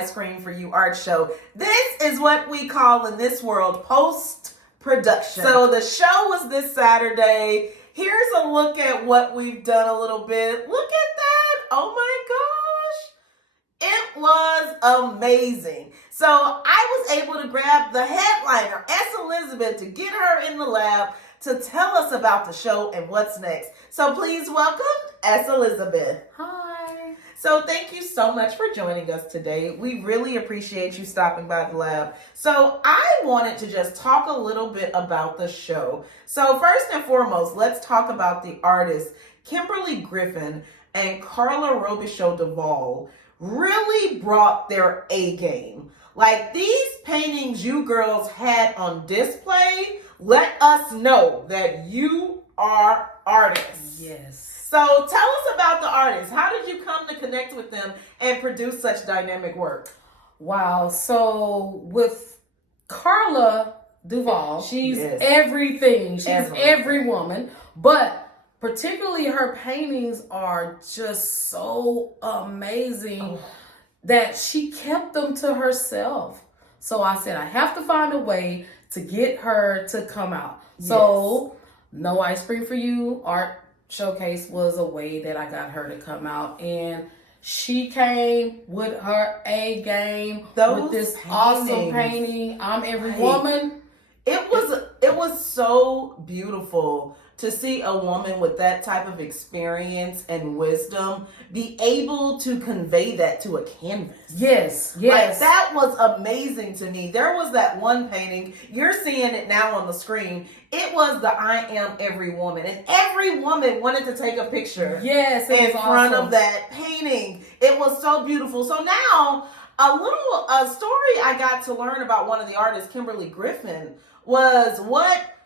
Ice Cream for You art show. This is what we call in this world post-production. So the show was this Saturday. Here's a look at what we've done a little bit. Look at that. Oh my gosh. It was amazing. So I was able to grab the headliner, S. Elizabeth, to get her in the lab to tell us about the show and what's next. So please welcome S. Elizabeth. Hi. So thank you so much for joining us today. We really appreciate you stopping by the lab. So I wanted to just talk a little bit about the show. So first and foremost, let's talk about the artists. Kimberly Griffin and Carla Robichaud Duvall really brought their A game. Like, these paintings you girls had on display let us know that you are artists. Yes. So tell us about the artists. How did you come to connect with them and produce such dynamic work? Wow. So with Carla Duvall, she's everything. She's every woman. But particularly her paintings are just so amazing that she kept them to herself. So I said, I have to find a way to get her to come out. So No Ice Cream for You art showcase was a way that I got her to come out, and she came with her A game with this awesome painting. I'm Every Woman. It was so beautiful to see a woman with that type of experience and wisdom be able to convey that to a canvas. Yes. Like, that was amazing to me. There was that one painting, you're seeing it now on the screen. It was the I Am Every Woman, and every woman wanted to take a picture in front of that painting. It was so beautiful. So now, a story I got to learn about one of the artists, Kimberly Griffin, was what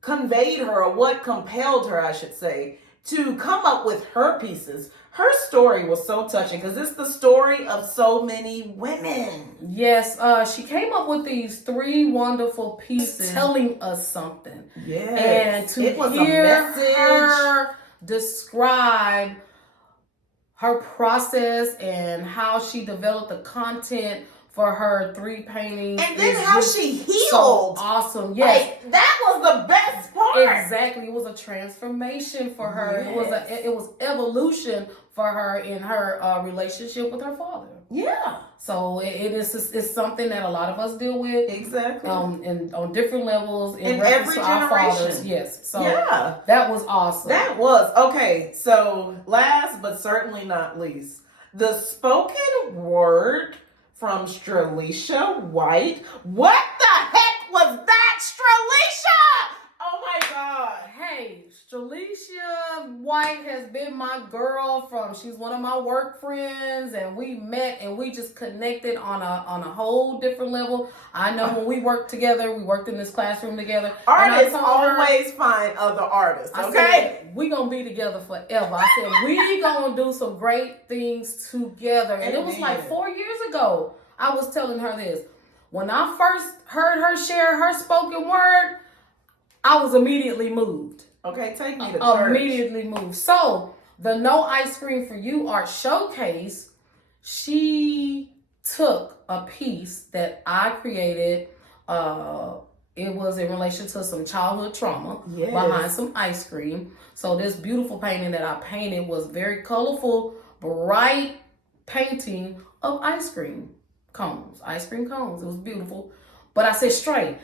conveyed her, or what compelled her, I should say, to come up with her pieces. Her story was so touching because it's the story of so many women. Yes, she came up with these 3 wonderful pieces telling us something. Yes. And to hear her describe her process and how she developed the content for her 3 paintings. And then how she healed. So awesome. Yes. Like, that was the best part. Exactly. It was a transformation for her. Yes. It was evolution for her in her relationship with her father. Yeah. So it's something that a lot of us deal with. Exactly. And on different levels in every generation. Our fathers. Yes. So yeah. That was awesome. That was. Okay. So last but certainly not least, the spoken word from Stralicia White. What the heck was that, Stralicia? Oh my God. Hey, Stralicia White has been my girl she's one of my work friends, and we met and we just connected on a whole different level. I know when we worked together, we worked in this classroom together. Artists always find other artists, okay? I said, we gonna be together forever. I said, we gonna do some great things together. And it was like 4 years ago. I was telling her this. When I first heard her share her spoken word, I was immediately moved. Okay, take me to church. Immediately moved. So, the No Ice Cream for You art showcase, she took a piece that I created. It was in relation to some childhood trauma behind some ice cream. So, this beautiful painting that I painted was very colorful, bright painting of ice cream cones. It was beautiful. But I said, Stralicia,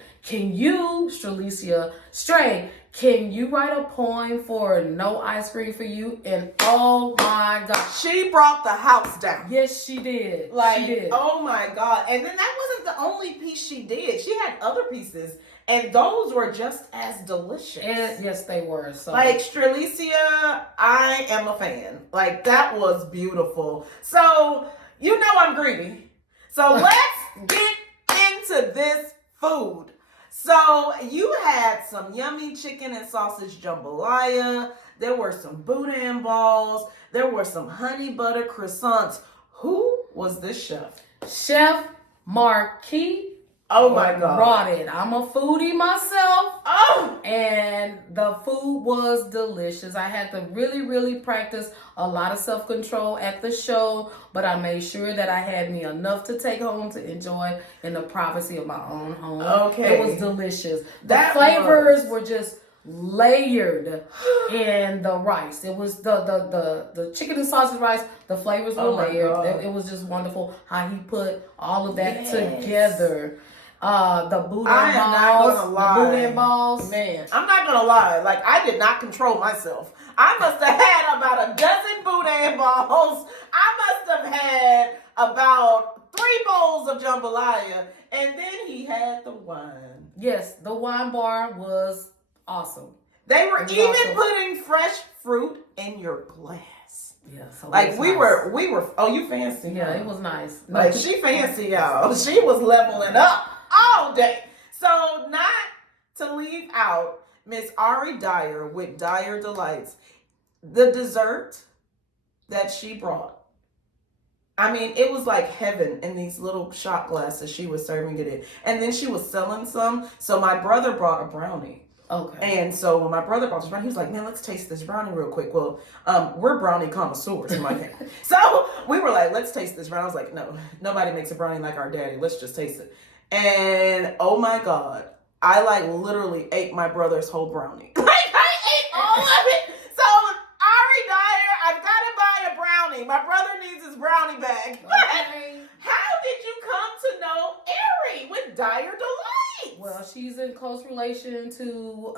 can you write a poem for No Ice Cream for You? And oh my God. She brought the house down. Yes, she did. Like, she did. Oh my God. And then that wasn't the only piece she did. She had other pieces, and those were just as delicious. And yes, they were. So, like, Stralicia, I am a fan. Like, that was beautiful. So, you know I'm greedy. So let's get into this food. So you had some yummy chicken and sausage jambalaya. There were some boudin balls. There were some honey butter croissants. Who was this chef? Chef Marquis Oh my God. Brought it. I'm a foodie myself. Oh. And the food was delicious. I had to really, really practice a lot of self-control at the show, but I made sure that I had me enough to take home to enjoy in the privacy of my own home. Okay. It was delicious. The flavors were just layered in the rice. It was the chicken and sausage rice. The flavors were layered. It was just wonderful how he put all of that together. The boudin balls. Man, I'm not gonna lie. Like, I did not control myself. I must have had about a dozen boudin balls. I must have had about 3 bowls of jambalaya, and then he had the wine. Yes, the wine bar was awesome. They were even putting fresh fruit in your glass. Yeah, so like we were. Oh, you fancy? Yeah, it was nice. Like, she fancy, y'all. She was leveling up all day. So, not to leave out Miss Ari Dyer with Dyer Delights, the dessert that she brought. I mean, it was like heaven in these little shot glasses she was serving it in. And then she was selling some. So my brother brought a brownie. Okay. And so when my brother brought this brownie, he was like, man, let's taste this brownie real quick. Well, we're brownie connoisseurs in my family. So we were like, let's taste this brownie. I was like, no, nobody makes a brownie like our daddy. Let's just taste it. And oh my God, I like literally ate my brother's whole brownie. Like, I ate all of it. So Ari Dyer, I've got to buy a brownie. My brother needs his brownie bag. Okay. How did you come to know Ari with Dyer Delights? Well, she's in close relation to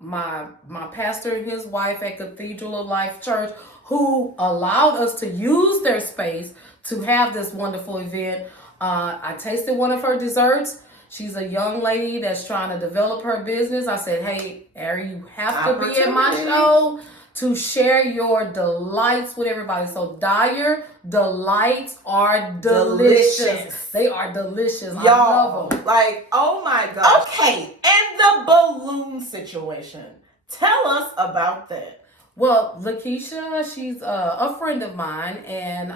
my pastor and his wife at Cathedral of Life Church, who allowed us to use their space to have this wonderful event. I tasted one of her desserts. She's a young lady that's trying to develop her business. I said, hey, Ari, you have to be at my show to share your delights with everybody. So Dyer Delights are delicious. They are delicious. Y'all, I love them. Like, oh my God. Okay, and the balloon situation. Tell us about that. Well, Lakeisha, she's a friend of mine, and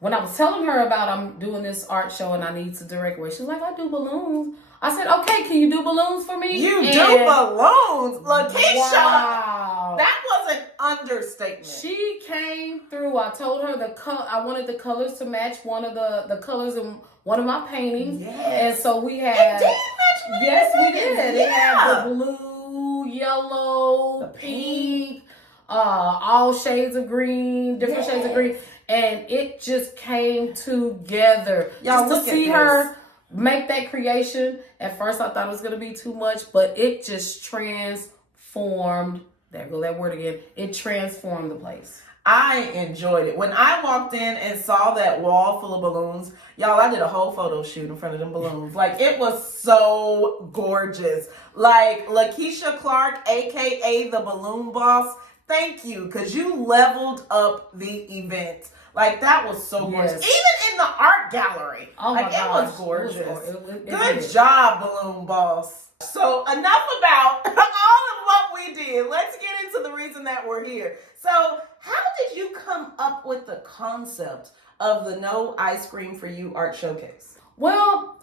when I was telling her about I'm doing this art show and I need to direct work, she's like, I do balloons. I said, okay, can you do balloons for me? You do balloons, Lakeisha. Wow. That was an understatement. She came through. I told her I wanted the colors to match one of the colors in one of my paintings. Yes. And so we had. It did match. Yes, we did. Yeah. It had the blue, yellow, the pink, all shades of green, different shades of green. And it just came together. Y'all, just to see her make that creation. At first I thought it was going to be too much, but it just transformed. There go that word again. It transformed the place. I enjoyed it. When I walked in and saw that wall full of balloons, y'all, I did a whole photo shoot in front of them balloons. Like, it was so gorgeous. Like, Lakeisha Clark, aka the Balloon Boss, thank you, because you leveled up the event. Like, that was so gorgeous. Even in the art gallery. Oh my gosh. It was gorgeous. It Good job, Balloon Boss. So, enough about all of what we did. Let's get into the reason that we're here. So, how did you come up with the concept of the No Ice Cream for You Art Showcase? Well,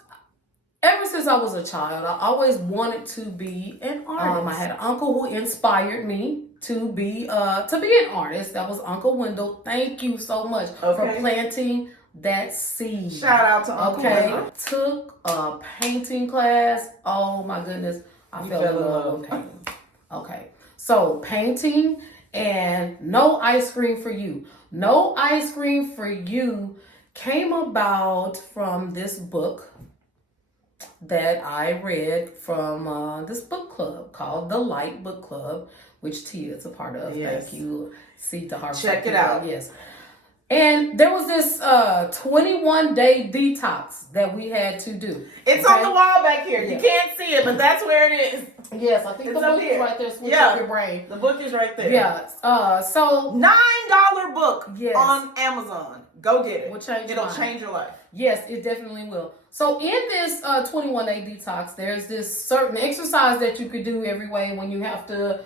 ever since I was a child, I always wanted to be an artist. I had an uncle who inspired me to be an artist. That was Uncle Wendell. Thank you so much for planting that seed. Shout out to Uncle Wendell. Took a painting class. Oh my goodness. I fell in love with painting. Okay. So painting and No Ice Cream for You. No Ice Cream for You came about from this book that I read from this book club called The Light Book Club, which Tia is a part of. Yes. Thank you, Sita Harper. Check it out. Yes. And there was this 21-day detox that we had to do. It's on the wall back here. You can't see it, but that's where it is. Yes, I think the book is right there. Switch up your brain. The book is right there. Yeah. So $9 book on Amazon. Go get it. It'll change your life. Yes, it definitely will. So in this 21-day detox, there's this certain exercise that you could do every way when you have to,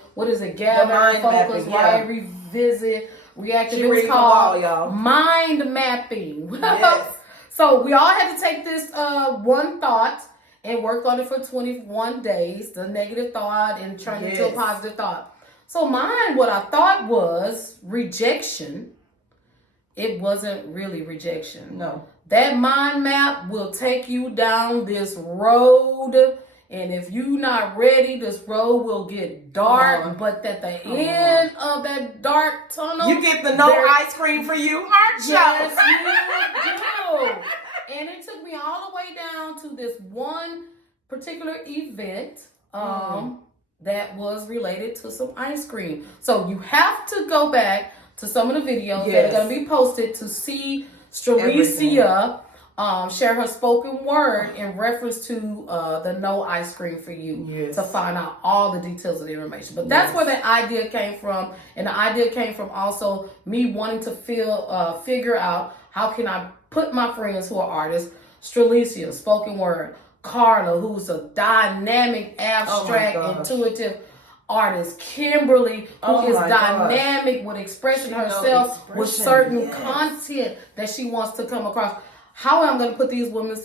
gather, focus, revisit, react. It was called mind mapping. Yes. So we all had to take this one thought and work on it for 21 days, the negative thought, and turn it into a positive thought. So mine, what I thought was rejection. It wasn't really rejection. No. That mind map will take you down this road. And if you're not ready, this road will get dark. But at the end of that dark tunnel, you get the no ice cream for you art show. Yes, you do. And it took me all the way down to this one particular event that was related to some ice cream. So you have to go back to some of the videos that are going to be posted to see Stralicia share her spoken word in reference to the no ice cream for you to find out all the details of the information. But that's where the idea came from. And the idea came from also me wanting to figure out how can I put my friends who are artists, Stralicia, spoken word, Carla, who's a dynamic, abstract, intuitive artist, Kimberly, who is dynamic with expressing herself with certain content that she wants to come across. How am I going to put these women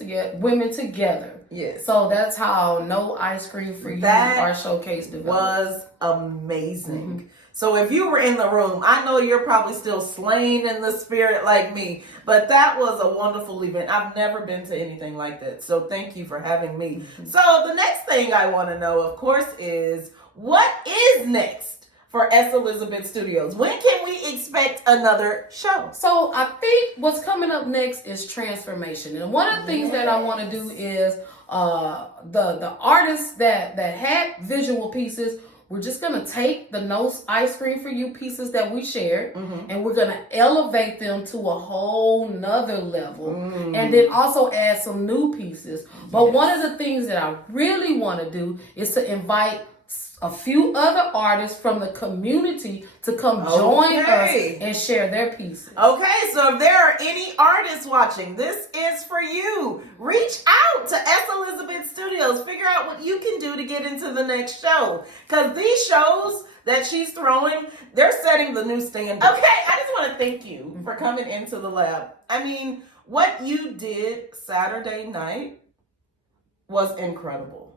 together? Yes. So that's how No Ice Cream for You, our showcase developed. Was amazing. Mm-hmm. So if you were in the room, I know you're probably still slain in the spirit like me, but that was a wonderful event. I've never been to anything like that. So thank you for having me. Mm-hmm. So the next thing I want to know, of course, is what is next for S. Elizabeth Studios? When can we expect another show? So I think what's coming up next is transformation. And one of the things that I want to do is the artists that had visual pieces, we're just going to take the No Ice Cream for You pieces that we shared, and we're going to elevate them to a whole nother level, and then also add some new pieces. But one of the things that I really want to do is to invite a few other artists from the community to come join us and share their pieces. Okay, so if there are any artists watching, this is for you. Reach out to S. Elizabeth Studios. Figure out what you can do to get into the next show. Because these shows that she's throwing, they're setting the new standard. Okay, I just want to thank you for coming into the lab. I mean, what you did Saturday night was incredible.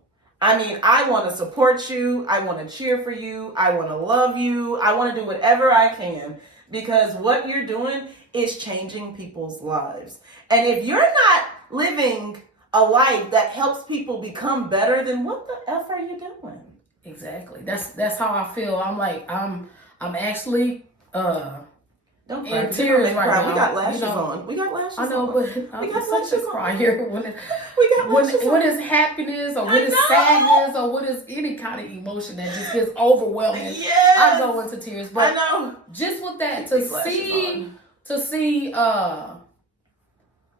I mean, I want to support you. I want to cheer for you. I want to love you. I want to do whatever I can because what you're doing is changing people's lives. And if you're not living a life that helps people become better, then what the F are you doing? Exactly. That's how I feel. I'm like, I'm actually don't cry. In tears right now. We got lashes on. We got lashes on. I know, but we got such a crier when it's happiness or when it's sadness or when it's any kind of emotion that just gets overwhelming. Yes. I go into tears. But I know. Just with that, to see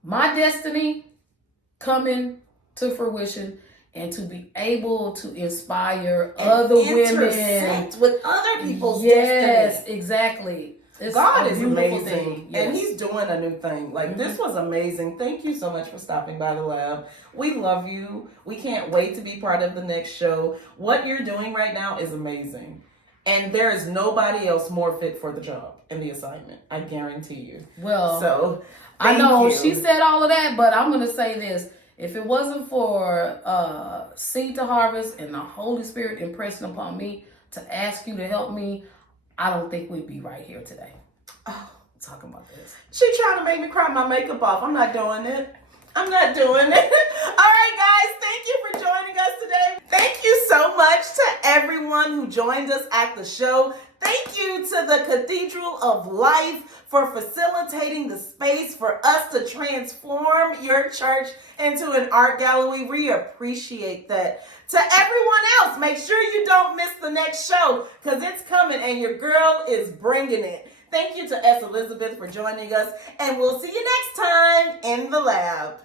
my destiny coming to fruition and to be able to inspire other women with other people's destiny. Yes, exactly. God is amazing, and He's doing a new thing. Like, this was amazing. Thank you so much for stopping by the lab. We love you. We can't wait to be part of the next show. What you're doing right now is amazing, and there is nobody else more fit for the job and the assignment. I guarantee you. Well, so I know she said all of that, but I'm going to say this. If it wasn't for Seed to Harvest and the Holy Spirit impressing upon me to ask you to help me, I don't think we'd be right here today. Talking about this. She trying to make me cry my makeup off. I'm not doing it. I'm not doing it. All right, guys. Thank you for joining us today. Thank you so much to everyone who joined us at the show. Thank you to the Cathedral of Life for facilitating the space for us to transform your church into an art gallery. We appreciate that. To everyone else, make sure you don't miss the next show because it's coming and your girl is bringing it. Thank you to S. Elizabeth for joining us, and we'll see you next time in the lab.